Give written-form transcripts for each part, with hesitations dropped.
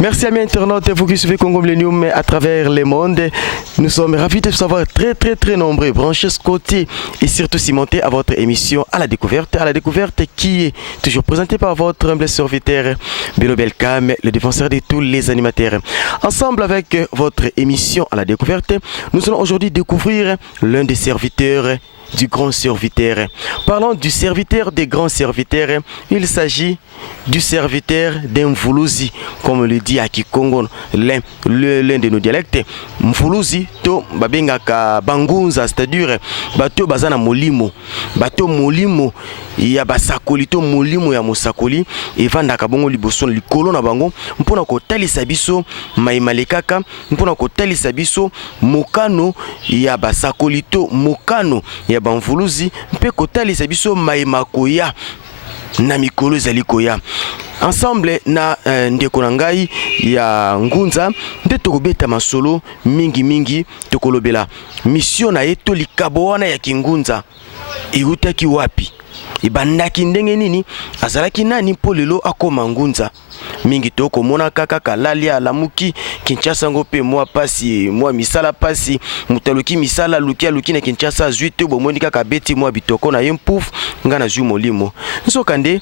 Merci amis internautes, vous qui suivez Congo Millennium à travers le monde. Nous sommes ravis de vous savoir très nombreux, branchés, scotés et surtout cimentés à votre émission à la découverte qui est toujours présentée par votre humble serviteur Bello Belkam, le défenseur de tous les animateurs. Ensemble avec votre émission à la découverte, nous allons aujourd'hui découvrir l'un des serviteurs du grand serviteur. Parlons du serviteur des grands serviteurs. Il s'agit du serviteur d'un Mfuluzi, comme le dit à Kikongo, l'un de nos dialectes. Mfuluzi to babengaka bangunza, c'est-à-dire bato bazana molimo, bato molimo ya basakoli to molimo ya mosakoli evandaka bongo liboso likolo na bango mpona kotalisa biso maimalekaka, mpona kotalisa biso mokano ya basakoli to mokano ya banfuluzi mpe kotalisa biso maimakoya na mikolo ezali koya. Ensemble na ndeko na ngai ya ngunza nde tokobeta masolo mingi tokolobela mission na ye to likabo wana ya kingunza eutaki wapi, ibandaki ndenge nini, azalaki nani mpo lelo akoma ngunza. Mingi toko mona kaka kalali alamuki Kinshasa ngo pe mwa pasi mwa misala pasi mutaluki misala luki na Kinshasa zuite bomoni kaka beti mwa bitoko na yempuf ngana zu molimo nzokande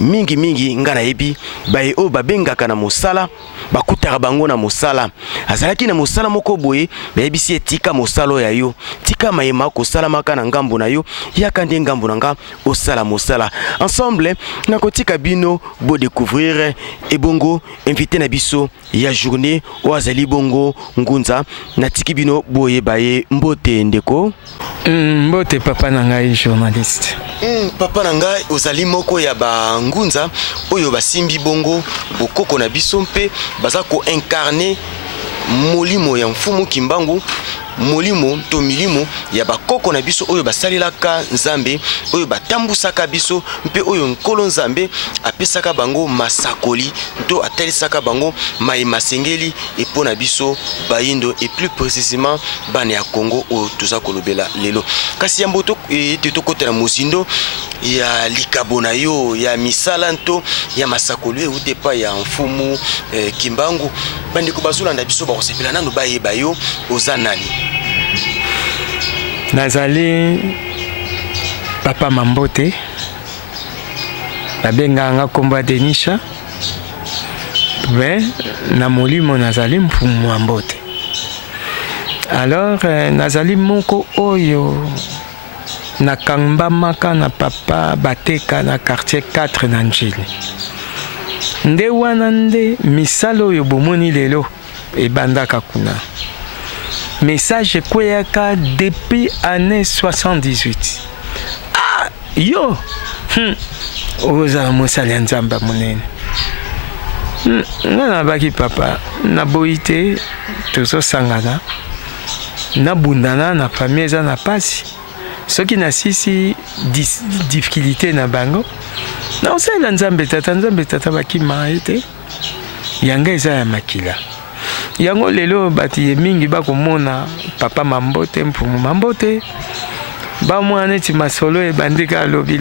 mingi ngana yebi bae o babengaka na mosala bakutaka bango na mosala azalaki na mosala moko boye bayebisi etika mosalo ya yo tika mayema ko sala maka na ngambo na yo yakande ngambo na nga osala mosala ensemble na kotika bino bo découvrir et bongo invité na biso ya journée oazali bongo ngunza na tiki bino boye baye mbote ndeko mbote papa na ngai journaliste papa na ngai ozali moko ya ba ngunza oyo basimbi bongo bokoko na biso mpe baza ko incarner molimo ya mfumu kimbangu molimo to milimo ya bakoko na biso oyo basalelaka nzambe oyo batambusaka biso mpe oyo nkolo nzambe apesaka bango masakoli to atalisaka bango mai masengeli epona biso bayindo et plus précisément bana ya Congo oyo toza kolobela lelo kasi yambo to tokotela mozindo ya likabo na yo ya misala nto ya masakoli ute pa ya mfumu kimbangu bandeko bazolanda biso bakosepela nano bayeba yo oza nani. Nazali papa Mambote babenganga komba Denisha mais na molimo nazali mfumu Mambote. Alors nazali moko oyo na kambamaka na papa bateka na quartier 4 na Njili nde wana nde misalo oyo bomoni lelo ebandaka kuna. Message kweyaka depuis année 78. Ah, yo! Oza mosali nzamba munene. Ngana baki papa, na boite, tozo sangana, na bundana, na famille eza na pasi. Soki na sisi difficulté na bango, na osala nzambe tata baki maete, yanga eza ya makila. Yango lelo bati mingi bakomona papa Mambote mfumu Mambote bamwana ti masolo e bandika lobi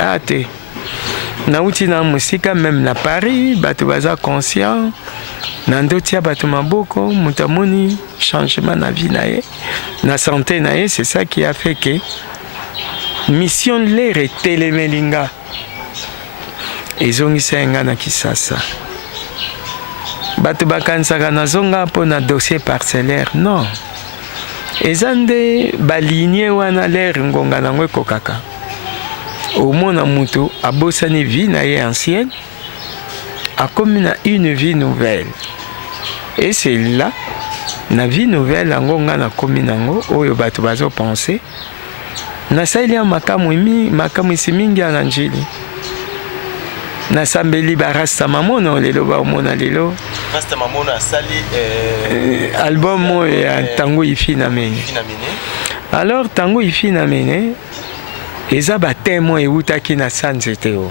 ate na uti na musika même na Paris bato baza conscient na ndotia bato maboko mutamoni changement na vie na ye na santé na ye. C'est ça qui a fait que mission l'air telemelinga ezongisa nga na Kisasa. Bato bakansaka nazonga po na dossier parcellaire non ezande baligné wana l'air ngonga nango ekokaka omona mutu abosani vie na ye ancienne akomi na une vie nouvelle et c'est là na vie nouvelle yango nga nakomi nango oyo bato bazopense nasali ya makambo isi mingi ya na Njili nasambeli barasta mamono lelo baomona lelo rasta mamono asali album ya tango ifina mene. Alors tango ifina mene eza ba témoin eutaki na sanzete o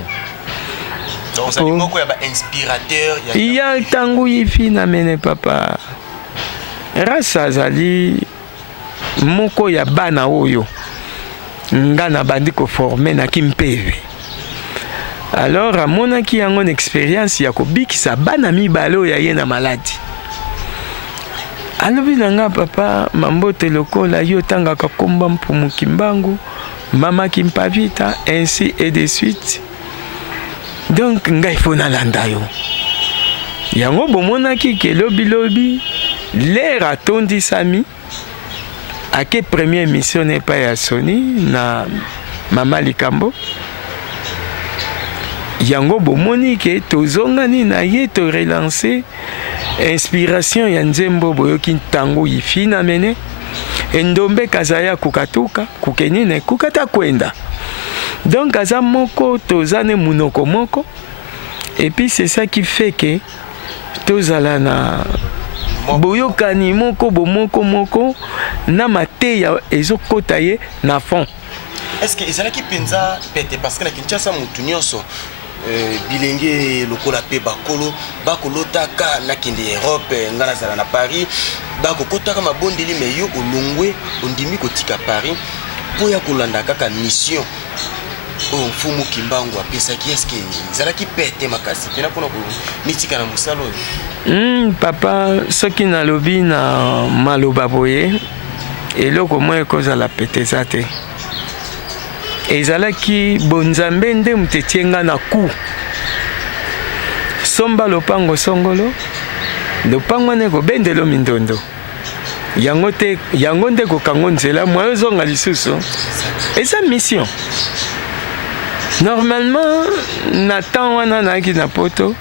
donc ça moko ya ba inspirateur ya tango ifina mene papa rasa azali moko ya bana oyo nga na bandi ko former na kimpeve alors amonaki yango na expérience ya kobikisa bana mibale oyo aye na maladi. Alobi na nga papa mambote lokola yo tangaka komba Mpumu Kimbangu, mama Kimpavita, ainsi et de suite. Donc ngai fo nalanda yo. Yango bomonaki ke lobi l'air atondisami ake première émission n'est pas ya Sony na mama Likambo. Yango bomoni ke tozongani na ye to relancer inspiration ya Nzembo boyoki ntango yifina mene endombe kazaya kukatuka kukenine kukata kwenda. Donc aza moko tozane munoko moko, et puis c'est ça qui fait que tozala na boyokani moko bomoko moko na mateya ezokota ye na fond. Est-ce que ezalaki penza pete parce que na Kinshasa mutu nyonso bilenge lokola pe bakolo bakolotaka na kende Europe ngana zala na Paris bakokotaka mabondeli me yo olongwe ondimi kotika Paris po ya kolanda kaka mission o Mfumu Kimbangu apesaki. Est-ce que ezalaki pete makasi pena pona ko mitika na musalo? Papa soki nalobi na maloba boye eloko mo ekozala peteza te. Ezalaki bonzambe nde mutetienga na ku somba lopango songolo lopango ne ko bendelo mindondo yango nde kokango nzela mwa zonga lisusu. Eza mission normalement na temps wana naki na poto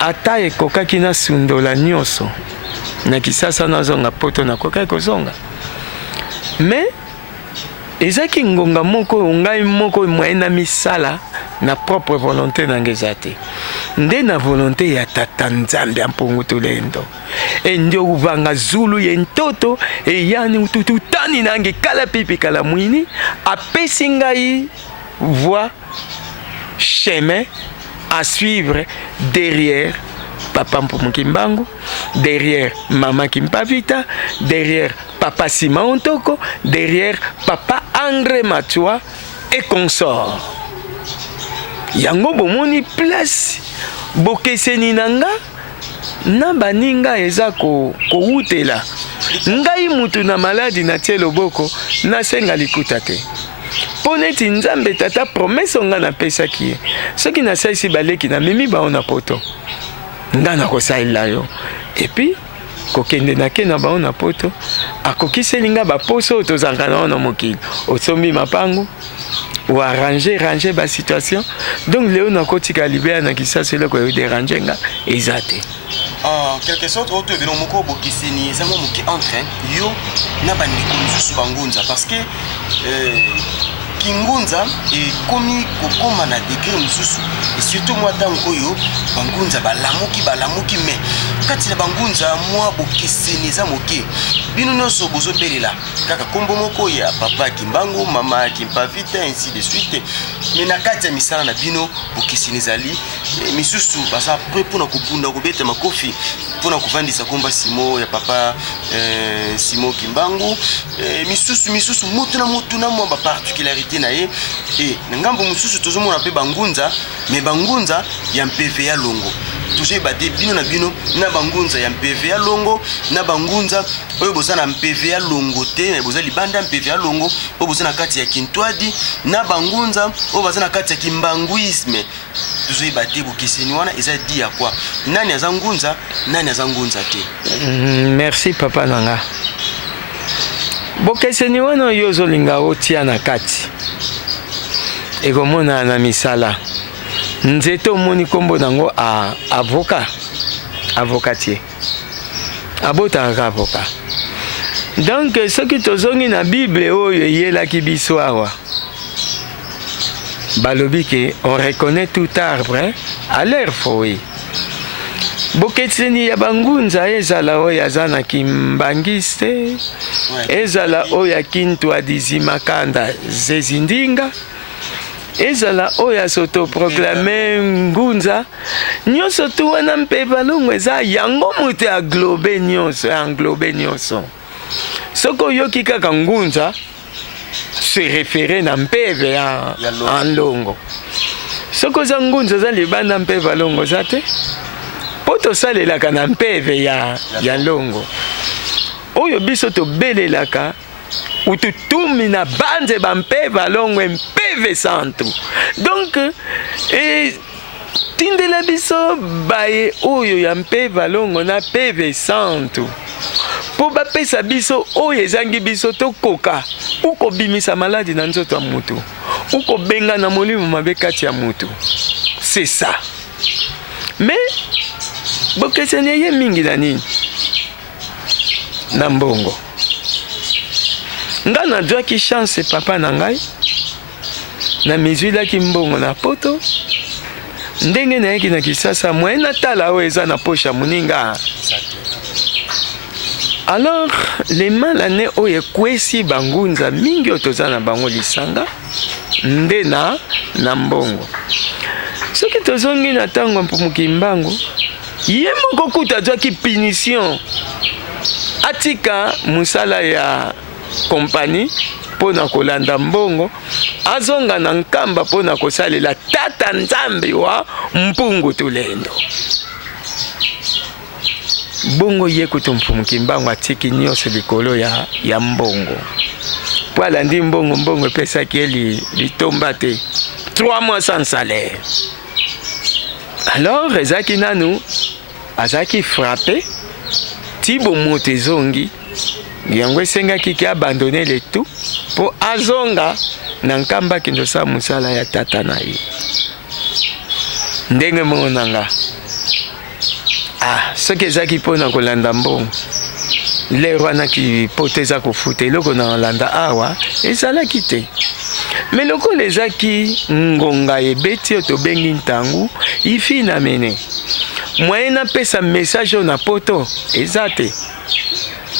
ata ekokaki na sundola nyonso na Kisasa nazonga poto nakokaki kozonga, mais ezaki ngonga moko ngai moko moyena misala na propre volonté nangeza te nde na volonté ya tata Nzambe ampungu tulendo ndio uvanga zulu yentoto yani utututani nange kala pipi kala mwini apesi ngai voie chemin à suivre derrière papa Mpumu Kimbangu, derrière maman Kimpavita, derrière papa Sima Ontoko, derrière papa André Matua et consort. Yango bomoni place bokeseni nanga na baninga eza ko utela ngai mutu na maladi na tie loboko na senga likuta te poneti Nzambe tata promesse nga na pesaki soki na saisi baleki na mimi baona poto nga na kosaila yo et puis kokende na ke na baona poto akokiseli nga baposo tozanga na mokili osombi mapango ou ranger ba situation. Donc Léo na kotika libéa na Kisasa le ko déranger nga ezate. En quelque sorte auto bino moko bokiseni za mo moki entrain yo na bandiko mususu bangunza parce que Kingunza et komi kokoma na degré mususu et surtout moi tango yo bangunza balamuki mais kati na bangunza moi bokeseni za moki bino nyonso bozo belela kaka kombo moko ya papa Kimbangu mama Kimpavita ainsi de suite mais na kati ya misala na bino bokeseni zali misusu basa prêt pour na kupunda kobeta makofi pour na kuvandisa komba simo ya papa Simo Kimbangu misusu mutu na mo ba particularité na ye et ngambo mususu tozomona pe bangunza mais bangunza ya MPV ya longo toujours ba de bino na bino na bangunza ya MPV ya longo na bangunza oyo bozana MPV ya longo te na bozali banda MPV ya longo oyo bozana kati ya Kintwadi na bangunza oyo bazana kati ya Kimbanguisme toujours ba de bokeseni wana eza di ya kwa nani azangunza nani azangunza te. Merci papa nanga bokeseni wana yozo linga otia na kati ekomona na misala nzeto moni kombo nango a avocatier abota avocat. Donc ce qui tozongi na Bible oyo yelaki biso awa balobi ke on reconnaît tout arbre à l'air fouillé. Bokeseni ya bangunza ezala oyo azana kimbangiste ezala oyo Kintwadi Zimakanda zezindinga ezala oyo sotoproclame ngunza nyonso tu wana mpe balongo eza yango moto englobe nyonso soko oyoki kaka ngunza se référé na mpeve en longo soko za ngunza za libanda mpe valongo za te po tosalelaka na mpeve ya longo oyo biso tobelelaka ututumi na banze bampeve valongo mpeve santu donc tindela biso baye oyo ya mpeve valongo na peve santu po bapesa biso oyo ezangi biso tokoka ukobimisa maladi na nzoto ya mutu ukobenga na molimo mabe kati ya mutu c'est ça mais bokeseni ye mingi na nini na mbongo nga nazwaki chance papa na ngai na mizwilaki mbongo na poto ndenge nayeki na Kisasa mwe natala oyo eza na posha moninga alors les malane oyo ekwesi bangunza mingi oyo toza na bango lisanga nde na mbongo soki tozongi na ntango mpumuki mbango ye moko kuta azwaki punition atika mosala ya kompani mpona kolanda mbongo azonga na nkamba mpona kosalela tata nzambe wa mpungu tulendo bongo ye kutu mpumuki mbango atiki nyonso likolo ya mbongo po alandi mbongo epesaki ye litomba te 3 mois sans salaire. Alors ezaki nanu azaki frappé tibo moto ezongi yango esengaki ki abandonner le tout po azonga na nkamba kindosa musala ya tata na ye ndenge monanga soki ezaki mpona kolanda mbongo lero wana kipoto eza kofuta eloko na kolanda awa ezalaki te me lokola ezaki ngonga ebeti oyo tobengi ntangu ifi na mene moyen napesa message oyo na poto eza te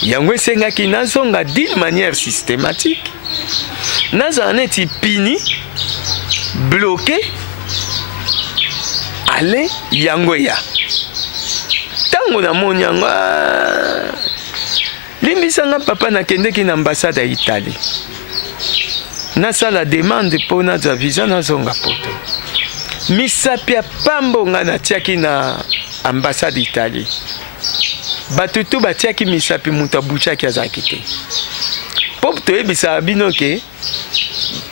yango esengaki nazonga d'une manière systématique nazala neti pini bloqué ale yango ya ntango namoni yango limbisanga papa nakendeki na ambassade ya Italie nasala demande mpo nazwa visa nazonga poto misapi ya pambonga natiaki na ambassade Italie bato tu batiaki misapi moto abuchaki azalaki te mpo toyebisaka bino ke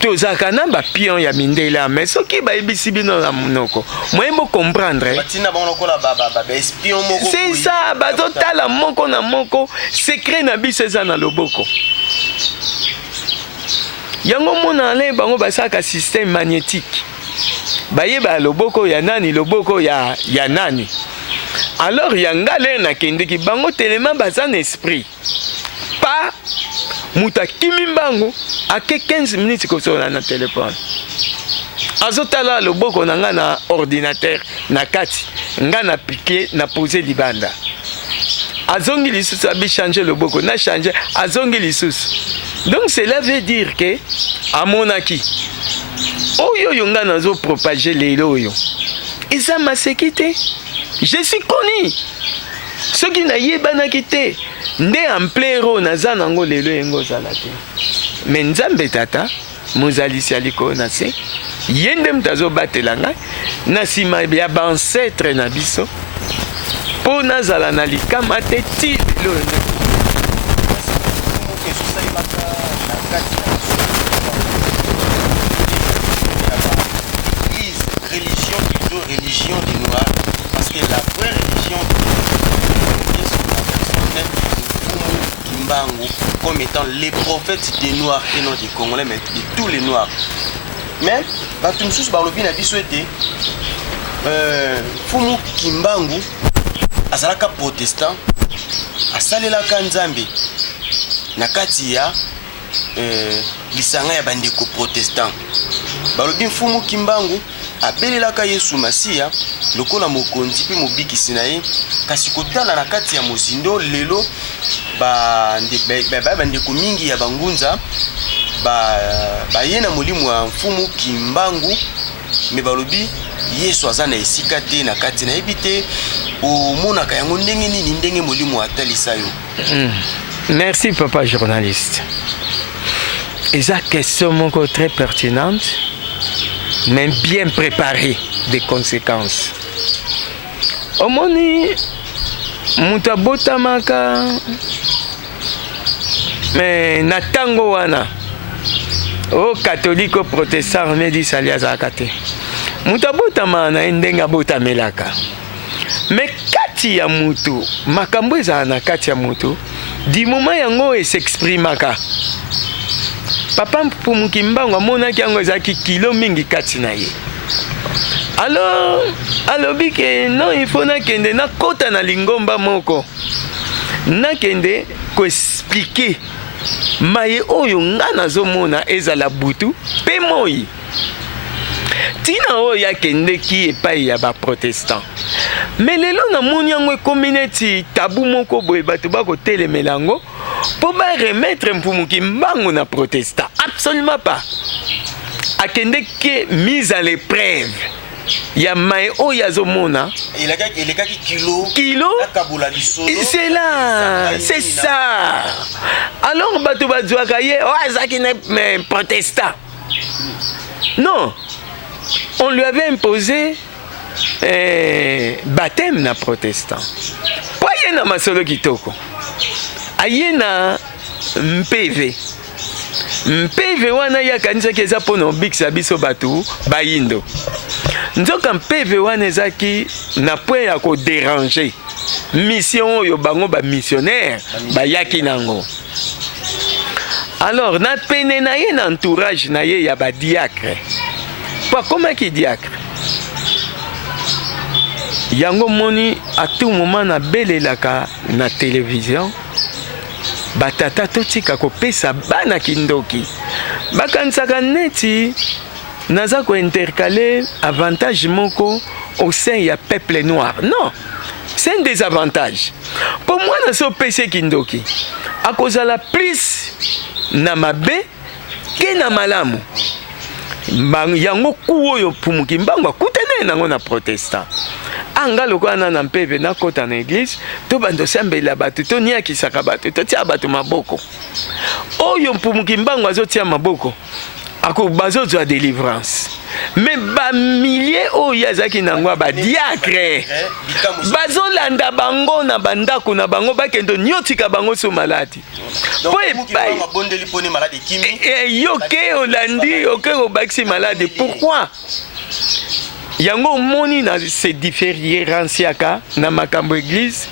tozalaka na bapion ya mindela mais soki bayebisi bino na monoko moye bocomprendre c'est ça bazotala moko na moko secret na biso eza na loboko yango mona ale bango basalaka système magnétique bayeba loboko ya nani loboko ya nani alors yanga le nakendeki bango telema baza na esprit pa muta kimi mbango ake 15 minutes kosola na téléphone azotala loboko na nga na ordinateur na kati nga na piqué na poser libanda azongi lisusu abi changer loboko na changer azongi lisusu donc cela veut dire que amonaki oyo yonga nazo propager lelo oyo eza maseki te je suis connu soki nayebanaki te nde amplero naza nango lelo yengo ozala te me nzambe tata mozalisi ya likolo na se ye nde moto azobatela ngai na nsima ya baancetre na biso mpo nazala na likama te ti lelo religion des Noirs, parce que la vraie religion Kimbangu comme étant les prophètes des Noirs et non des Congolais, mais de tous les Noirs. Mais, Batumsus Barlobi n'a dit souhaité Fumu Kimbangu, Azalaka protestant, Asalelaka Nzambe, Nakati ya Lisanga ya bandeko protestant. Barlobi Fumu Kimbangu, abelelaka Yesu Masiya lokola mokonzi pe mobikisi na ye kasi kotala na kati ya mozindo lelo bandeko mingi ya bangunza baye na molimo ya mfumu Kimbangu me balobi Yesu aza na esika te na kati na yebi te omonaka yango ndenge nini ndenge molimo atalisa yo. Merci papa journaliste. Eza question moko très pertinente mais bien préparé des conséquences. Omoni mutu abotamaka mais na tango wana o catholique o protestant medi sali azalaka te mutu abotama na ye ndenge abotamelaka mais kati ya mutu makambo ezala na kati ya mutu du moment yango esexprimaka papa mpumuki mbango amonaki yango ezalaki kilo mingi kati na ye alors alobi ke non il faut nakende nakota na lingomba moko nakende koexplike maye oyo nga nazomona ezala butu mpe moi ntina oyo akendeki epai ya baprotestant me lelo namoni yango ekomi neti tabu moko boye bato bakotelemela yango mpo baremetre mpumuki mbango na protestant absolument pas akendeki mise à l'épreuve ya maye oyo azomona kilo c'est là c'est ça alors bato bazwaka ye azaki ne protestant non on lui avait imposé baptême na protestant po aye na masolo kitoko aye na mpv wana ye akanisaki eza mpona obikisa biso bato bayindo nzoka mpv wana ezaki na point ya koderange mission oyo bango bamissionnaire bayaki nango alors na pene na ye na entourage na ye ya badiacre po akomaki diacre yango moni à tout moment nabelelaka na télévision batata totika kopesa bana kindoki bakanisaka neti naza kointercaler avantage moko au sein ya peuple noir non c'est un désavantage pour moi naso pese kindoki akozala plus na mabe ke na malamu yango ku oyo pumuki mbango akutane nango na protestant anga lokola na mpeve nakota na église to bando sambela bato to niakisaka bato totia bato maboko oyo mpumuki mbango azotia maboko ako bazozwa délivrance mais bamilie oyo azalaki nango badiacre bazolanda bango na bandako na bango bakendo nyotika bango so maladi po epai yoke olandi oke obakisi maladi pourquoi yango omoni na se différenciaka na makambo église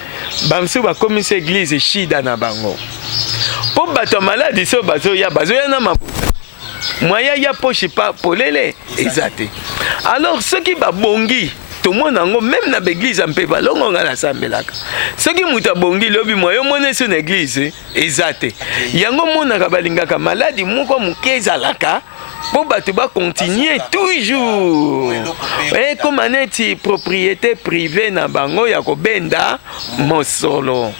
bamso bakomisa église shida na bango po bato maladi so bazoya na maputa mwaya ya poche pa polele eza te alors soki babongi tomona yango même na baeglise mpe balongonga nasambelaka soki moto abongi lobi mwa yo mona so na église eza te yango monaka balingaka maladi moko moke ezalaka po bato bakontinue toujours ekoma neti propriété privée na bango ya kobenda mosolo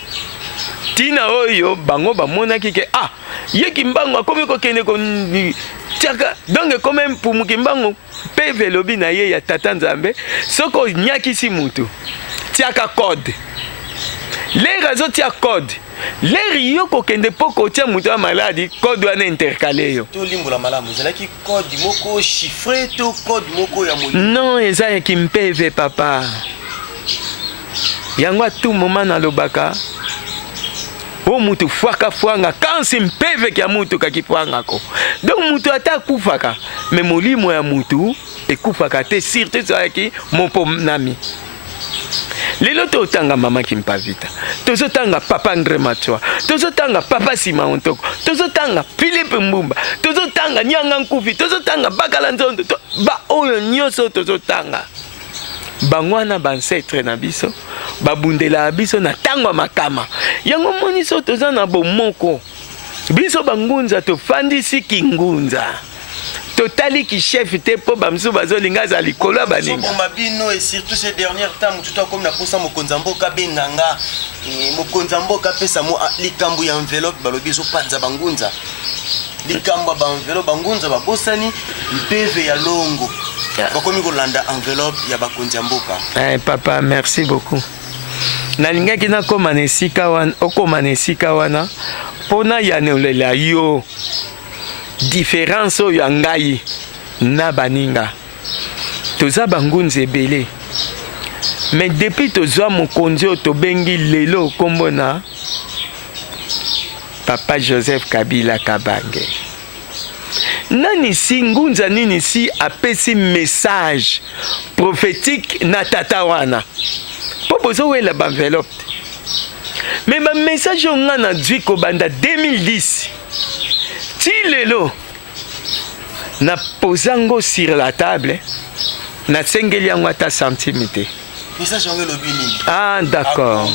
tina oyo bango bamonaki ke yeki mbango akomi kokende tiaka donc quand même pour mukimbango peve lobi na ye ya tata nzambe soko nyakisi mutu tiaka code les réseaux tia code les rio kokende poko tia mutu a maladi code wana intercalé yo to limbola malamu zelaki code moko chiffré to code moko ya moni non eza ya kimpeve papa yango à tout moment na lobaka o mutu fuaka fuanga kansi mpeve kia mutu kakifuanga ko donc mutu ata kufaka me molimo ya mutu ekufaka te surtout zaki mopo nami lelo totanga mama kimpavita tozotanga papa Andre Machwa tozotanga papa Sima Ontoko tozotanga Philippe Mbumba tozotanga Nyanga Nkufi tozotanga Bakala Nzondo ba oyo nyoso tozotanga bangwana bansetre na biso babundela biso na tango makama yango moni so toza na bomoko biso bangunza tofandisi kingunza totali ki chef te po bamso bazolinga za likolo baninga mabino et surtout ces derniers temps tout comme na posa mokonza mboka benganga mokonza mboka pesa mo likambu ya enveloppe balobi so panza bangunza likambu ba enveloppe bangunza babosani mpeve ya longo bakomi kolanda enveloppe ya bakonzi mboka papa merci beaucoup nalingaki nakoma na esika wana okoma na esika wana mpona yanelela yo différence oyo ya ngai na baninga toza bangunza ebele. Mais depuis tozwa mokonzi oyo tobengi lelo kombo na Papa Joseph Kabila Kabange. Nani si ngunza nini si apesi message prophétique na tata wana. Po bozo wela ba enveloppe. Mais ba message on a dû kobanda 2010. Ti lelo na posango sur la table na sengeli yango ata centimètre. Message en lobini. Ah d'accord.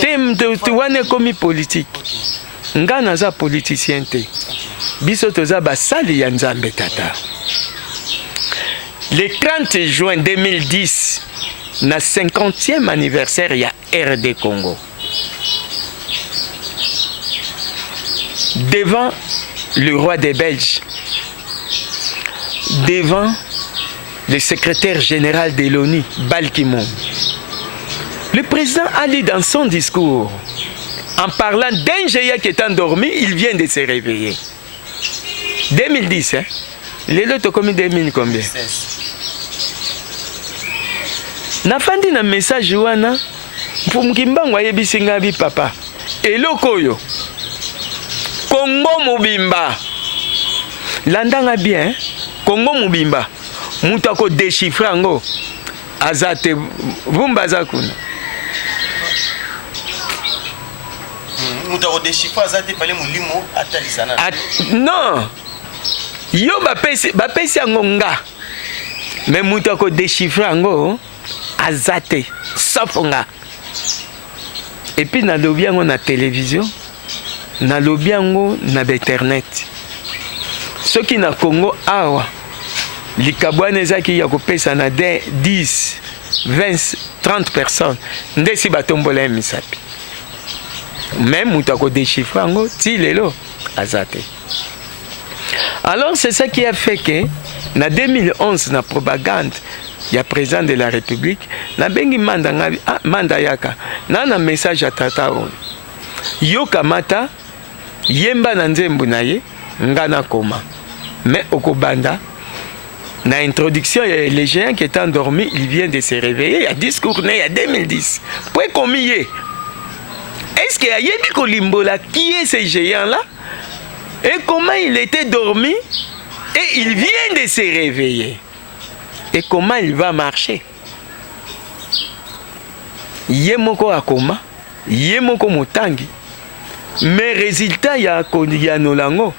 Tem de wane komi politique. Nga naza politicien te. Biso toza basali ya Nzambe tata. Le 30 juin 2010, na 50e anniversaire ya RD Congo. Devant le roi des Belges, devant le secrétaire général de l'ONU, Ban Ki-moon, le président a dit dans son discours, en parlant d'un géant qui est endormi, il vient de se réveiller. 2010, hein? Les lots comme 2000 combien? Nafandi na message wana pour mkimbango ayebisi ngabi papa. Eloko yo. Congo mobimba. Landanga bien, Congo mobimba. Mutako déchiffrer ngo. Azate vumbaza kuna. Mutako déchiffrer azate pale mulimo atalisana. Non. Yo bapesi yango nga. Mais mutako déchiffrer ngo azate safonga. Et puis nalobi yango na télévision, nalobi yango na internet. Ceux qui na Congo awa likabwana ezaki ya kopesa na 10, 20, 30 personnes ndesi batombola misapi. Même mutako déchiffrer ngo ti lelo azate. Alors c'est ça qui a fait que na 2011 na propagande ya président de la République na bengi manda yaka na message à tata on yoka mata yemba na nzembu na ye ngana koma mais okobanda na introduction ya les géants qui est endormi il vient de se réveiller il y a discours né il y a 2010 pour commis est-ce qu'il y a yebi kolimbola qui est ce géant là et comment il était dormi et il vient de se réveiller. Et comment il va marcher? Yemoko akoma, yemoko motangi. Mais résultat ya nolango.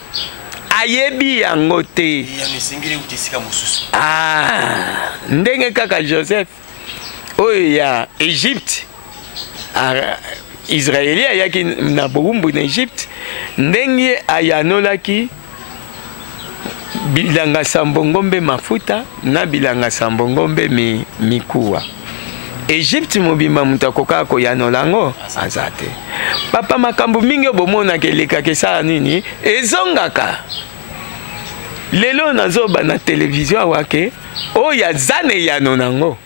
Ayebi yango te. Ah, ndenge kaka Joseph. Oyo ya Égypte. Israélien yaki na bowumbu na Égypte. Ndenge ayanolaki bilanga sambongombe mafuta na bilanga sambongombe mikuwa. Égypte mobima mutakoka ko yanolango azate. Papa makambu mingi bomona keleka kesa nini ezongaka. Lelo nazoba na télévision wake o ya zane yanonango.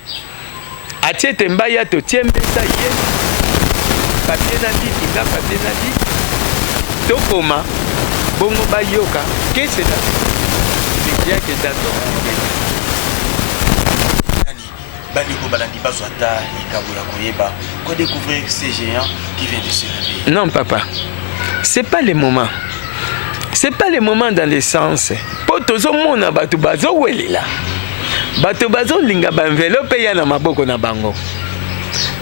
Atie temba ya to tiembesa ye. Papier na dit kinga papier na dit. Tokoma bongo bayoka kese na que découvrir ces géants qui viennent de se réveiller. Non papa, c'est pas le moment. C'est pas le moment dans le sens. Po tozo mona batu bazo welela. Batu bazo linga ba enveloppe ya na maboko na bango.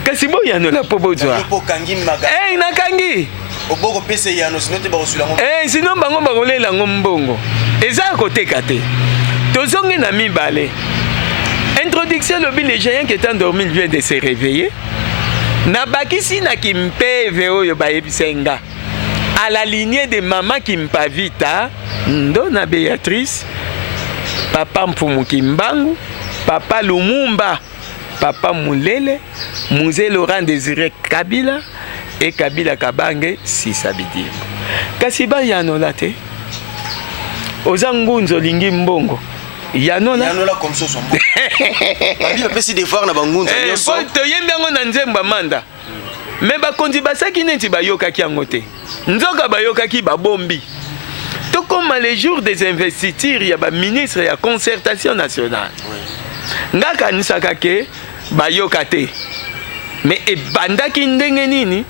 Kasi bo ya no la pobozwa. Eh nakangi. Oboko pese ya no sinote ba osula ngo. Eh sinon bango ba kolela ngo mbongo. Eza côté kate. Tozongi na mibale. Introduction lobi les géants qui étaient endormis viennent de se réveiller. Na bakisi na kimpeve oyo ba ebisenga. À la lignée de maman Kimpavita, ndo na Béatrice, papa Mpumu Kimbangu, papa Lumumba, papa Mulele, Mzee Laurent Désiré Kabila et Kabila Kabange Sisabidimba. Kasiba yanola te. Ozangunzo lingi mbongo. Yanola comme ça son bon. Kabila pesi devoir na bangunzo nyonso. To yembango na nzemba manda. Mais bakonzi basaki neti bayokaki yango te. Nzoka bayokaki babombi. Tout comme les jours des investitures, il y a un ministre, il y a concertation nationale. Oui. nga kanisaka ke bayoka te mais ebandaki ndenge nini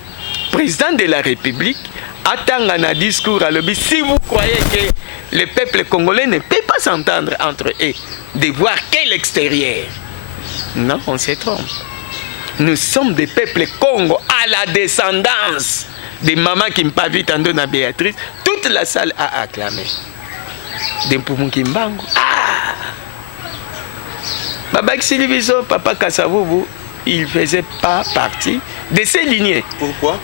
président de la République atanga na discours alobi si vous croyez que le peuple congolais ne peut pas s'entendre entre eux de voir que l'extérieur. Non, on se trompe. Nous sommes des peuples Congo à la descendance de Maman Kimpavi Tando na Béatrice. Toute la salle a acclamé. D'Impoumou Kimbango. Ah! Baba Xiliviso, Papa Kassavoubou, il faisait pas partie de ces lignées. Pourquoi?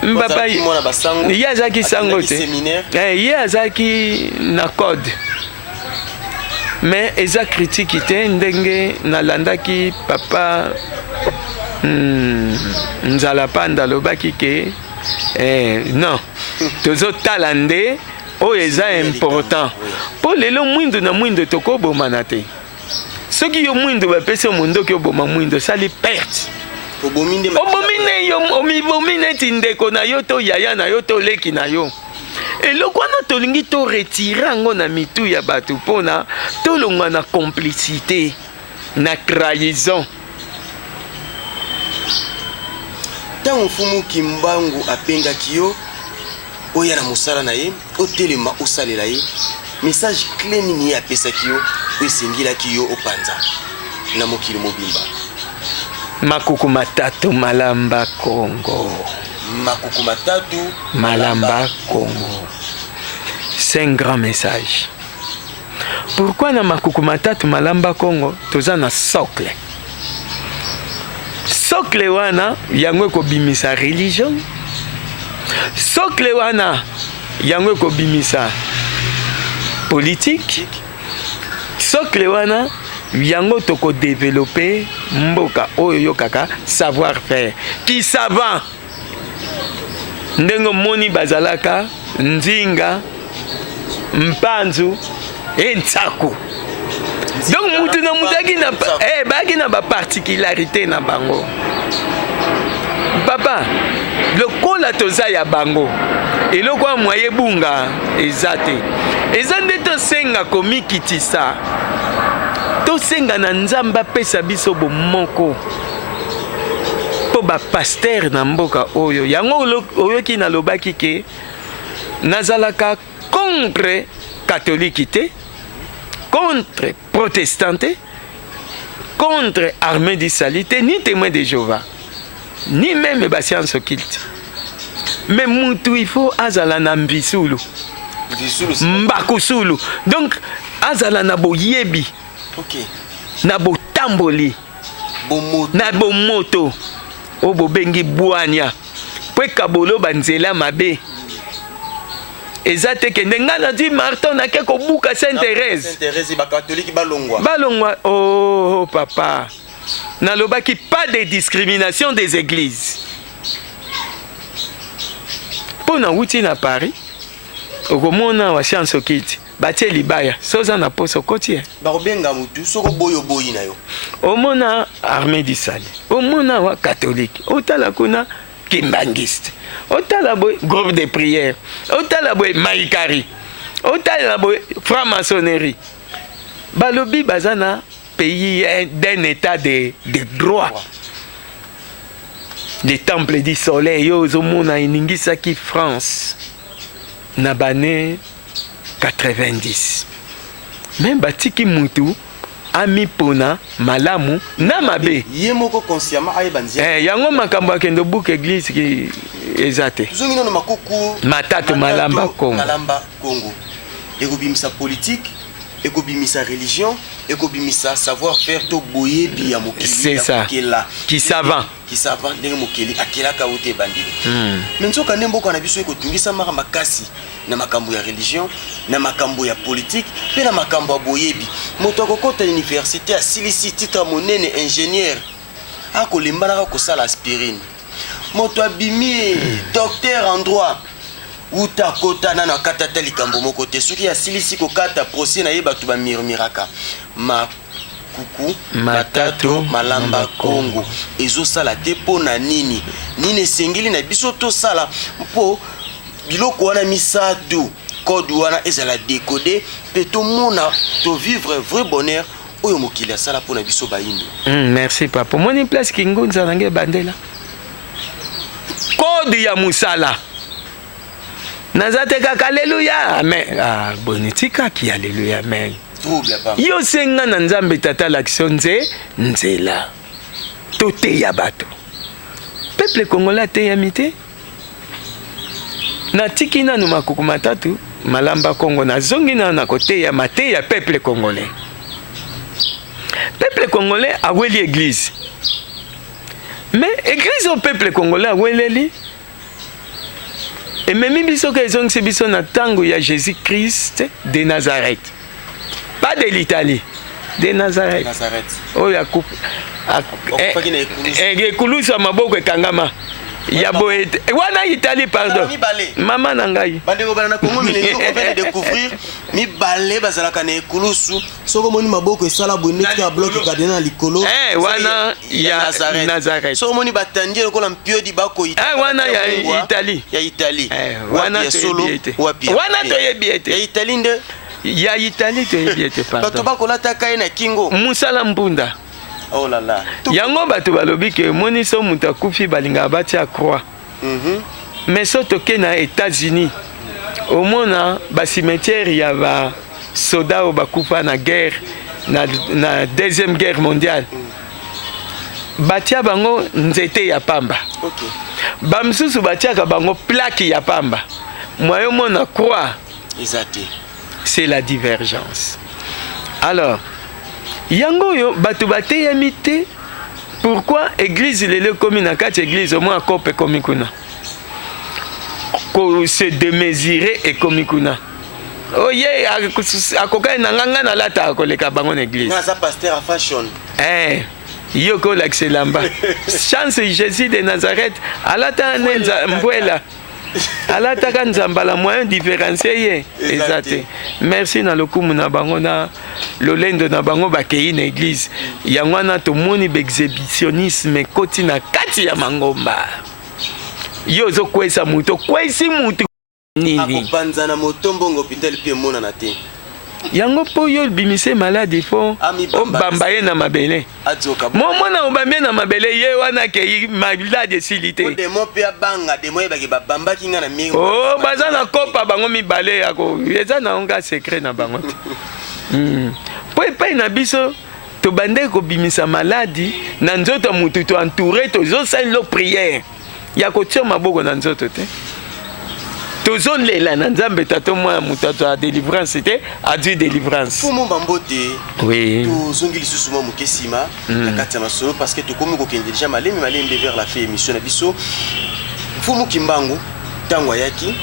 Papa, Yazaki Sangote. Yazaki na code. Mais eza critique ite ndenge nalandaki papa Nzalapanda lobaki ke non tozo talande o eza important po lelo mwindo na mwindo tokoboma na te soki yo mwindo bapesa mundo ki oboma mwindo sali perte obomine yo omibomine tindeko na yo to yaya na yo to leki na yo. Et le quoi tolingi to retirer ngo na mitu ya batu pona to longa na complicité na trahison. Tango Fumu Kimbangu apenga kiyo oya na musala na ye otelema osalela ye message clé nini ya pesa kiyo esengila kiyo opanza na mokili mobimba. Makuku matatu Malamba Congo. Makuku matatu Malamba Congo. C'est un grand message. Pourquoi na Makuku matatu Malamba Congo toza na socle? Socle wana yango ko bimisa religion. Socle wana yango ko bimisa politique. Socle wana yango toko développer mboka oyo kaka savoir faire. Qui savant ndengo moni bazalaka nzinga mpanzu entsaku. Donc mutu na mutaki na baki na ba particularité na bango. Papa, le kola toza ya bango eloko moye bunga ezate ezande to senga komikitisa to senga na nzamba pesa biso bomoko po ba pasteur na mboka oyo yango oyoki na lobaki ke nazalaka contre catholique, contre protestante, contre armée d'Isalité, ni témoin de Jéhovah, ni même ba science occulte. Mais mutu il faut azala na mbisulu. Mbakusulu. Donc azala na boyebi. OK. Na botamboli. Na bomoto. O bobengi bwanya. Pwe kabolo banzela mabe. Ezate ke ndenga na di marton na ke ko buka Sainte Thérèse. Sainte Thérèse ba catholique balongwa. Balongwa oh papa. Na lobaki pas de discrimination des églises. Pour na wuti na Paris. Okomona wa science okiti. Batie libaya soza na poso kotie. Ba obenga mutu soko boyo boyi na yo. Omona armée d'Israël. Omona wa catholique. Otala kuna kimbangiste. Otala boy groupe de prière. Otala boy maïkari. Otala boy franc-maçonnerie. Balobi bazana pays d'un état de droit. Les temples du soleil yo mona iningisa ki France na bane 90. Même batiki mutu ami pona malamu na mabe yemoko consciemment ayebanzia yango makambo akendo book église ki ezate zongino no makuku matatu Malamba Congo ekobimisa politique ekobimisa religion ekobimisa savoir faire to boyebi ya mokili. C'est ça qui savant ndenge mokili akelaka ote bandili. Mais nzoka ndembo na biso ekotungisa maka makasi na makambo ya religion na makambo ya politique pe na makambo ya boyebi. Moto akokota université a silisi titre monene ingénieur akolemba ko sala aspirine. Moto abimi docteur en droit uta kota na katata likambo moko te soki ya silisi ko kata procès na yeba tu ba mirmiraka Makuku matatu Malamba Congo ezo sala te pona nini esengeli na biso to sala mpo biloko wana misatu code wana ezala décoder pe to mona to vivre vrai bonheur oyo mokili asala mpona biso bayindo. Merci papa. Moni place kingunza nange bandela. Code ya musala. Nazate kaka alléluia. Amen. Ah bonitika ki alléluia amen. Trouble papa. Yo senga na nzambe tata l'action nzela. Tote ya bato. Peuple congolais te yamite. Na tiki nanu makuku matatu malamba Congo na zongi na kote ya mate ya peuple congolais. Peuple congolais a weli église. Mais église au peuple congolais a weli et même biso que zong se biso na tango ya Jésus-Christ de Nazareth. Pas de l'Italie, de Nazareth. Oh ya coupe. Ekulusa maboko ekangama. Yabo wana Italie pardon. Maman nangai. Bandeko bana na Congo minengo on vient de découvrir mi balé bazala kana ekulusu. Soko moni maboko esala bonete ka bloc cardinal likolo. Wana ya Nazareth. Soko moni batandi lokola mpio di bako Italie. Wana ya Italie. Ya Italie. Wana solo wapi. Wana to yebiete. Ya Italie nde. Ya Italie to yebiete pardon. Bato bakolata kai na kingo. Musala mbunda. Oh là là. Yango bato balobi ke moni so muta kufi balinga batia croix. Mais so toke na États-Unis. Au mona ba cimetière ya ba soda o bakufa na guerre na deuxième guerre mondiale. Batia bango nzete ya pamba. OK. Ba msusu batia ka bango plaque ya pamba. Moyo mona croix. Exacté. C'est la divergence. Alors yango yo bato bateyami te. Pourquoi église lelo komi na kati église au moins kope komi kuna ko se démesurer et komi kuna oye akokai na nganga na lata akoleka bango na église na sa pasteur a fashion yo ko l'excellamba chance Jésus de Nazareth alata nenza mbwela alataka nzambala moyen différencier exact. Merci na lokumu na bango na lolendo na bango bakei na église yango na to moni exhibitionnisme koti na kati ya mangomba yo zo kwesa muto kwesi mutu nini akopanza na motombongo hôpital pe mona na te yango po yo bimise malade fo obamba ye na mabele mona obambe na mabele ye wana ke malade silité demo pe abanga demo ye babamba kinga na mingo oh baza na kopa bango mibale yako eza na onga secret na bango po epai na biso to bande ko bimisa maladi na nzoto mutu to entouré to zo sala prière ya ko tia maboko na nzoto te Tozon lela na nzambe tato mwa mutato a délivrance c'était a Dieu délivrance. Fumu bambote. Oui. Tozongi lisusu mo mukesima na kati ya solo parce que to komi ko kende déjà malemi vers la fin émission na biso. Fumu kimbangu tango yaki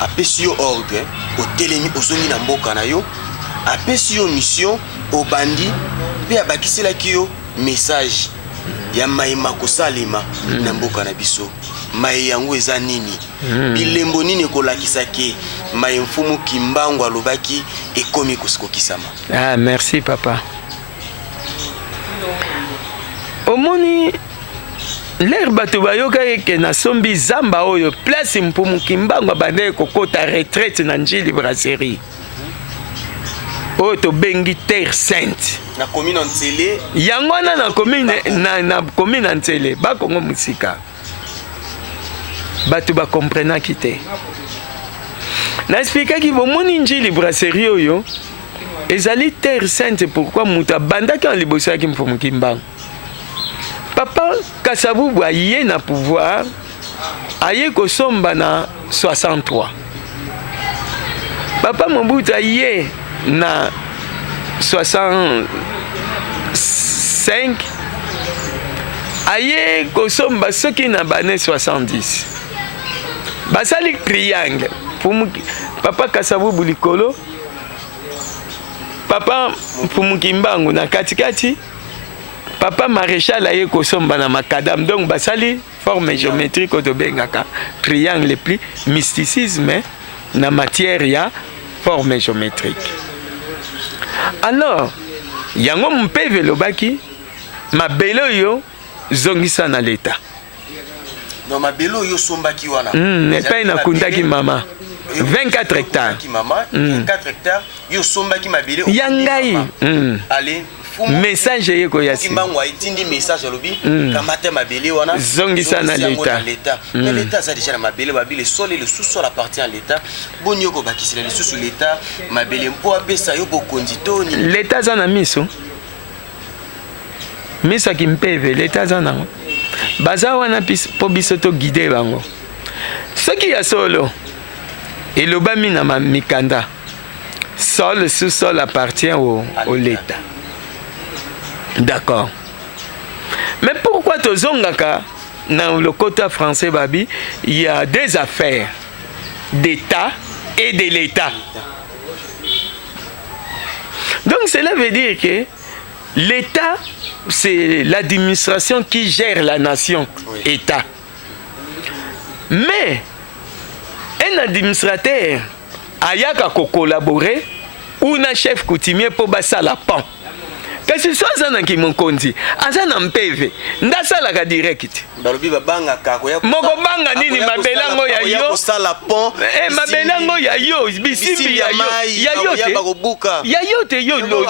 apesi yo ordre o telemi ozongi na mboka na yo apesi yo mission au bandi pe abakisela ki yo message ya maima kosalema na mboka na biso. Mai yangu eza nini bilembo nini kolakisa ke mai mfumu kimbangu alobaki ekomi kosikokisama. Ah merci papa. Omoni l'air bato bayoka ke na sombi zamba oyo place mfumu kimbangu bande kokota retraite na njili brasserie oyo to bengi terre sainte na commune Ntsele yango na commune na commune Ntsele ba kongo musika bato ba comprena kite na expliquer ki bomoni njili brasserie oyo ezali terre sainte pourquoi muta banda ki en liboso ki mfumu kimbangu papa Kasavubu aye na pouvoir aye kosomba na 63 papa Mobutu aye na 65 aye kosomba soki na bane 70 basali triangle papa Kasavubu likolo papa mfumu kimbangu na katikati papa maréchal aye kosomba na makadam donc basali forme géométrique otobengaka triangle plus mysticisme na matière ya forme géométrique. Alors yango mpeve lobaki mabelo yo zongisa na leta no mabelo yo sombaki wana epai na kundaki mama 24 hectares 24 hectares yo sombaki mabelo yangai allez message ye ko ya simbango itindi message lobi kamata mabele wana zongisa na l'état mais l'état ça déjà na mabele babile sol le sous-sol appartient à l'état boni yoko bakisela le sous l'état mabele mpo apesa yo bokondi to ni l'état za na miso ki mpeve l'état za nango baza wana po biso to guider bango soki ya solo elobami na mikanda sol sous-sol appartient au l'état. D'accord. Mais pourquoi tozongaka dans le côté français babi, il y a des affaires d'État et de l'État. Donc cela veut dire que l'État, c'est l'administration qui gère la nation, État. Mais un administrateur ayaka ko collaborer ou na chef coutumier pour basala pan. Kasi so azana ki monkonzi, azana mpeve, ndasala ka direct. Balobi babanga ka ko ya. Moko banga nini mabelango ya yo? Ko sala pont. Mabelango ya yo, bisimbi ya yo. Ya yo te. Ya yo te yo lo.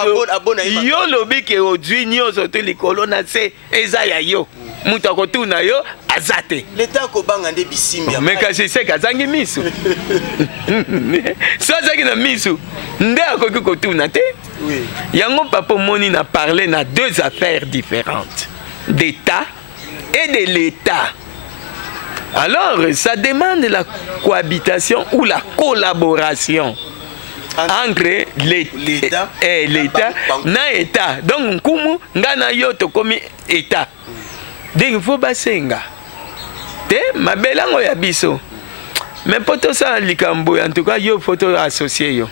Yo lobi ke odwi nyoso to likolo na se eza ya yo. Mutu akotuna yo azate. L'état ko banga nde bisimbi. Mais kasi se kazangi misu. So azaki na misu. Nde akoki kotuna te. Oui. Yango papa moni na parlé na deux affaires différentes, d'État et de l'État. Alors, ça demande la cohabitation ou la collaboration entre l'État et l'État na État. Donc, kumu ngana yo to komi État. Donc, il faut basenga. Te mabelango ya biso. Mais poto ça likambo en tout cas yo photo associé yo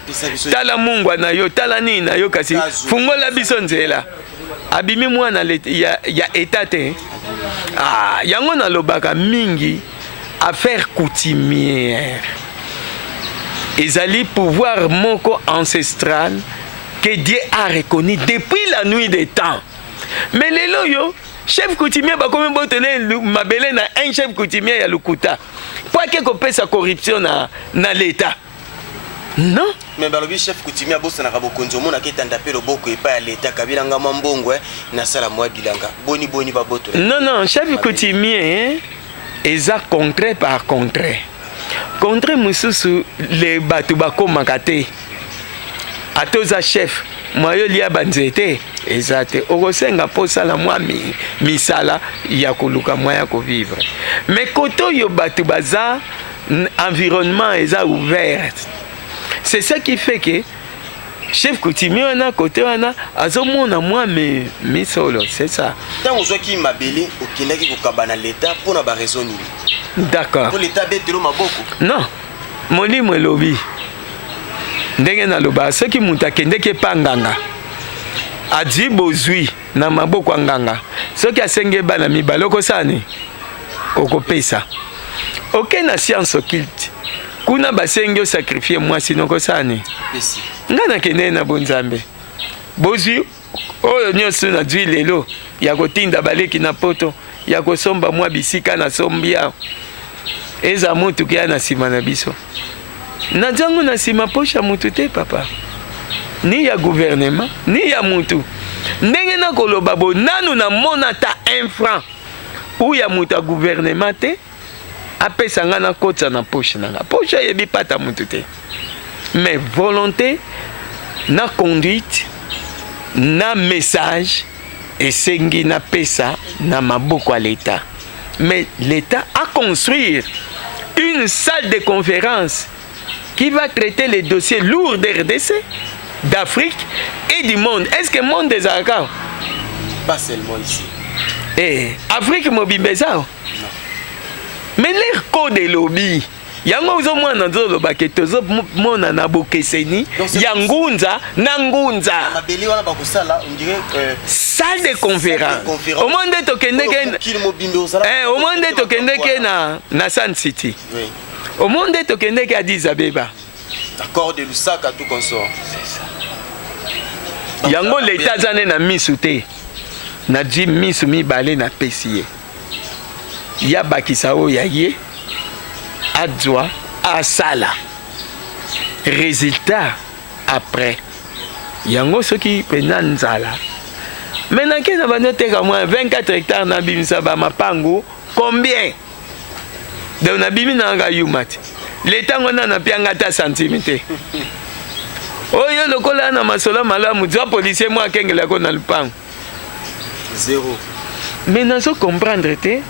tala mungwa na yo tala ni na yo kasi fungola biso nzela abimi mwana ya état te yango na lobaka mingi affaire coutumière ezali pouvoir moko ancestral que Dieu a reconnu depuis la nuit des temps. Mais lelo yo chef coutumier ba comme botene mabele na un chef coutumier ya lukuta. Pour que sa corruption na l'État. Non. Mais balobi chef coutumier bossa na kabokonzo mona ketanda pe loboko epa ya l'État kabila ngama mbongo na sala mwa bilanga. Boni ba boto. Non, chef coutumier eza contraire par contraire. Contraire mususu les batu bakomaka te. Atoza chef moyo lia banzete ezate okosenga posala mwa misala ya koluka moya ko vivre. Mais koto yo batu baza environnement eza ouvert. C'est ça qui fait que chef coutumier wana côté wana azomona mwa misolo, c'est ça. Tant on soit qui mabeli okindaki kokabana l'état pour na ba raison nini. D'accord. Pour l'état betelo maboko. Non. Molimo elobi. Ndenge na loba soki mutu akendeki epa nganga adi bozwi na maboko nganga soki asenge bana mibale okosani okopesa oke na science occulte kuna basengi osakrifie mwasi nokosani nga nakende na bonzambe bozwi oyo nyonso nazwi lelo ya kotinda baleki na poto ya kosomba mwa bisika na sombi yao eza mutu kia na nsima na biso na jango na sima posha mutu te papa ni ya gouvernement ni ya mutu ndenge na koloba bo nanu na mona ta 1 franc ou ya mutu ya gouvernement te apesa nga na kota na posha nanga posha yebi pata mutu te mais volonté na conduite na message esengi na pesa na maboko à l'État. Mais l'État a construire une salle de conférence qui va traiter les dossiers lourds de RDC, d'Afrique et du monde. Est-ce que le monde des Arabes? Pas seulement ici. Et Afrique Mobibeza? Non. Mais les codes de lobby, yango uzomwana nzoloba ke tozo mona na bokeseni ya ngunza na ngunza mabeli wana bakosala on dirait salle de conférence au monde tokendeke au monde tokendeke na Sun City. Oui. Au monde tokendeke à Addis Abeba. D'accord de Lusaka tout consort. C'est ça. Yango l'état zane na misu te. Na di misu mibale na pesiye. Ya bakisa o ya ye. Adjoa à Sala. Résultat après. Yango ce qui penanzala. Maintenant, qui va noter qu'à moins 24 hectares na bimisa ba mapangu, combien? Donc na bimi na nga yumati. L'état on a pianga ta centimètre. Oyo lokola na masola malamu, dis policier moi kengela ko na lupango. Zéro. Mais nous devons comprendre que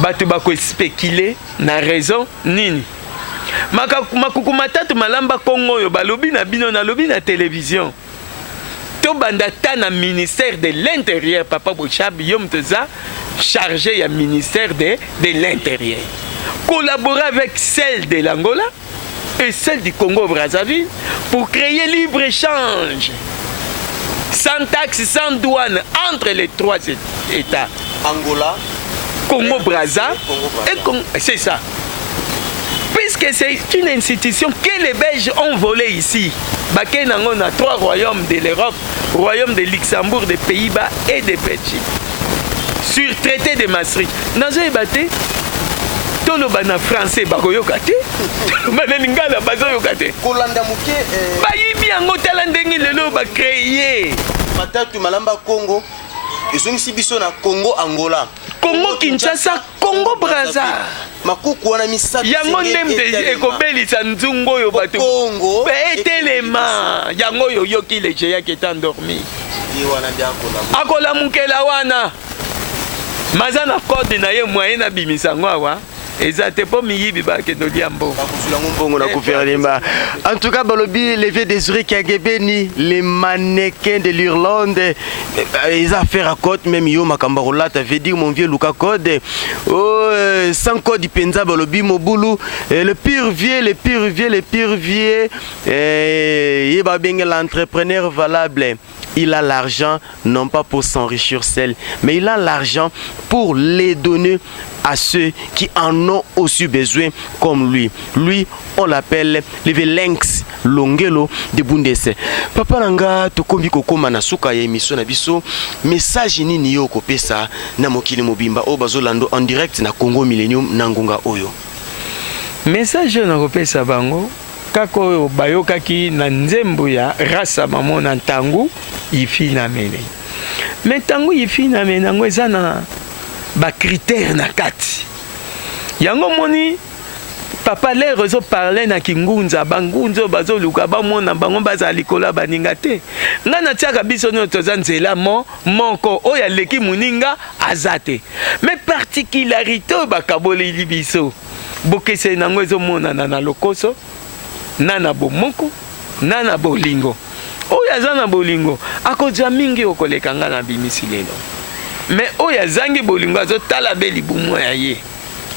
batu bako spéculer na raison nini. Makukumatatu malamba Congo yo balobi na bino na lobi na télévision. To bandata na ministère de l'Intérieur papa Bochab yom toza chargé ya ministère de l'Intérieur. Collaborer avec celle de l'Angola et celle du Congo-Brazzaville pour créer libre-échange. Sans taxe, sans douane entre les trois États. Angola, Congo-Brazza et Congo. C'est ça. Puisque c'est une institution que les Belges ont volée ici. On a 3 royaumes de l'Europe, royaume de Luxembourg, des Pays-Bas et de Belgique. Sur traité de Maastricht. Dans un bâté, tout le bana français bakoyokate, tout le bana lingala bazoyokate. Kolanda muke. Bayibi yango talandengi lelo ba créer. Matatu malamba Congo. Ezongisi biso na Congo Angola. Congo Kinshasa, Congo Brazza. Makuku wana misatu. Yango ndemde ekobelisa nzungo yo bato. Congo. Etelema. Yango yo yoki le géant qui est endormi. Ye wana ndia akola. Akola mukela wana. Mazana code na ye moyen na bimisango awa. En tout cas, Balobi, les vieux Désiré Kagebeni, les mannequins de l'Irlande, ils ont fait à côte, même Yo Makambarola, t'avais dit mon vieux Luka Code, sans code du Penza Balobi, Moboulou, le pire vieux, il va bien l'entrepreneur valable. Il a l'argent, non pas pour s'enrichir seul, mais il a l'argent pour les donner à ceux qui en ont aussi besoin comme lui. Lui, on l'appelle le Velenx Longelo de Bundese. Papa Nanga, tokombi kokoma na suka ya émission na biso, message nini yo kopesa na mokili mobimba o bazolando en direct na Congo Millennium na ngonga oyo. Message na kopesa bango kako bayokaki na nzembo ya rasa mamo na ntangu ifi na mene. Mais ntangu ifi na mene ngo eza na ba critère na kati. Yango moni papa les réseaux parlaient na kingunza bangunzo bazo luka ba mona bango baza likola baninga te. Nga na tiaka biso no toza nzela moko oya leki muninga azate. Mais particularité ba kabole libiso. Bokese nango ezo mona na lokoso. Nana bomoko, nana bolingo. Oya zana bolingo, akoja mingi okoleka nga na bimisi lelo. Mais oya zangi bolingo azo tala beli bumo ya ye.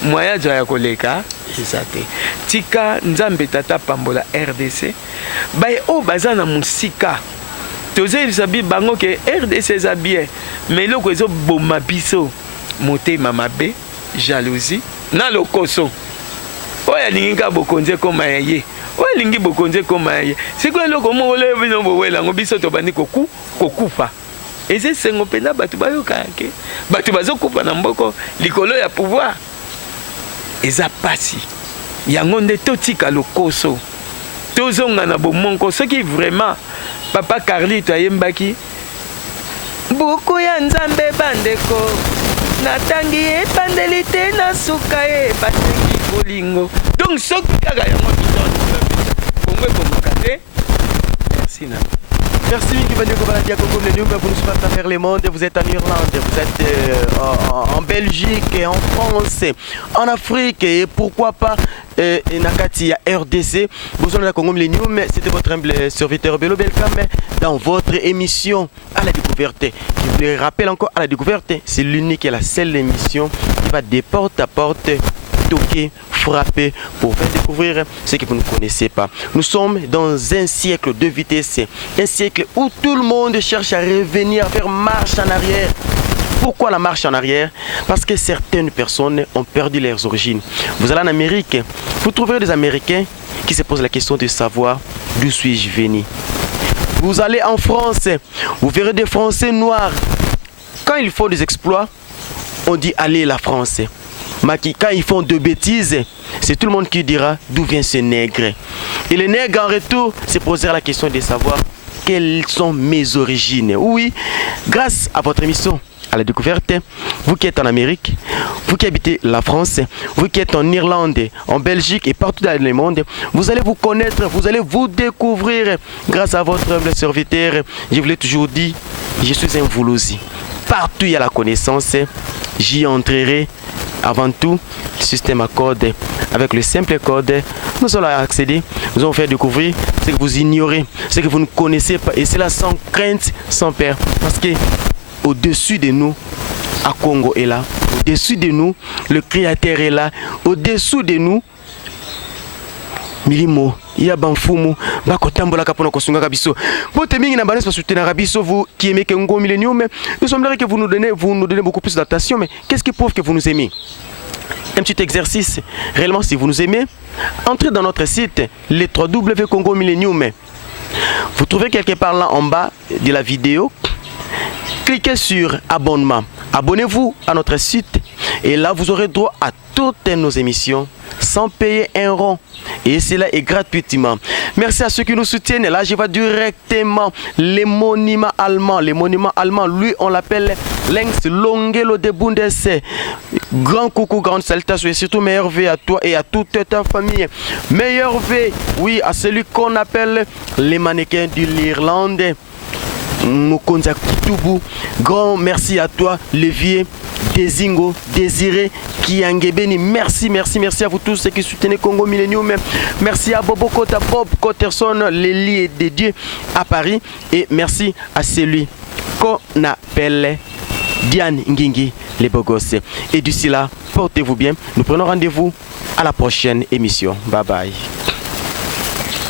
Moya jo ya koleka ezate. Tika nzambe tata pambola RDC. Bay o bazana musika. Toze isabi bango ke RDC za bien. Mais loko ezo boma biso. Mote mamabe, jalousie, na lokoso. Oya linga bokonze koma ya ye. Ouais, lingi bokonze komaye. C'est quoi le comment ole bino bowela ngo biso to bani kokufa. Et c'est sengo pena batu bayo kake. Batu bazo kupa na mboko likolo ya pouvoir. Eza pasi. Yango nde totika lokoso. Tozonga na bomonko ce qui vraiment papa Carly to yembaki. Boko ya nzambe bandeko. Natangi e pandelite na suka e batengi bolingo. Donc ce qui kaga yango merci. Merci pour nous suivre à travers le monde. Vous êtes en Irlande, vous êtes en Belgique, en France, en Afrique et pourquoi pas Nakati à RDC. Bonjour la Congo Millennium, c'était votre humble serviteur Bello Belkam dans votre émission à la découverte. Je vous le rappelle encore, à la découverte, c'est l'unique et la seule émission qui va de porte à porte toquer, frapper pour faire découvrir ce que vous ne connaissez pas. Nous sommes dans un siècle de vitesse, un siècle où tout le monde cherche à revenir, à faire marche en arrière. Pourquoi la marche en arrière? Parce que certaines personnes ont perdu leurs origines. Vous allez en Amérique, vous trouverez des Américains qui se posent la question de savoir d'où suis-je venu. Vous allez en France, vous verrez des Français noirs. Quand ils font des exploits, on dit allez la France. Mais quand ils font de bêtises, c'est tout le monde qui dira d'où vient ce nègre. Et le nègre en retour se posera la question de savoir quelles sont mes origines. Oui, grâce à votre émission à la découverte, vous qui êtes en Amérique, vous qui habitez la France, vous qui êtes en Irlande, en Belgique et partout dans le monde, vous allez vous connaître, vous allez vous découvrir grâce à votre humble serviteur. Je vous l'ai toujours dit, je suis un Voulouzi. Partout il y a la connaissance, j'y entrerai. Avant tout, le système à code. Avec le simple code, nous allons accéder, nous allons faire découvrir ce que vous ignorez, ce que vous ne connaissez pas. Et cela sans crainte, sans peur. Parce que au-dessus de nous, à Congo est là. Au-dessus de nous, le Créateur est là. Au-dessous de nous, Milimo, iya banfumu, bakotambola kapona kosunga kabiso. Bote mingi na banes pa soutenir kabiso, vous qui aimez Congo Millennium, nous sommes là que vous nous donnez beaucoup plus d'attention, mais qu'est-ce qui prouve que vous nous aimez? Un petit exercice, réellement si vous nous aimez, entrez dans notre site, les www.congo Millennium. Vous trouvez quelque part là en bas de la vidéo, cliquez sur abonnement. Abonnez-vous à notre site et là vous aurez droit à toutes nos émissions sans payer un rond. Et cela est gratuitement. Merci à ceux qui nous soutiennent. Là, je vais directement les monuments allemands. Les monuments allemands, lui, on l'appelle Lengs Longelo de Bundes. Grand coucou, grande salutation et surtout meilleur vœu à toi et à toute ta famille. Meilleur vœu, oui, à celui qu'on appelle les mannequins de l'Irlande. Mukonza Kitubu, grand merci à toi, Levier, Dezingo, Désiré, Kiangebeni. Merci à vous tous ceux qui soutenez Congo Millennium. Merci à Bobo Kota, Bob Cotterson, Lélie des Dieux à Paris. Et merci à celui qu'on appelle Diane Ngingi, les beaux gosses. Et d'ici là, portez-vous bien. Nous prenons rendez-vous à la prochaine émission. Bye bye.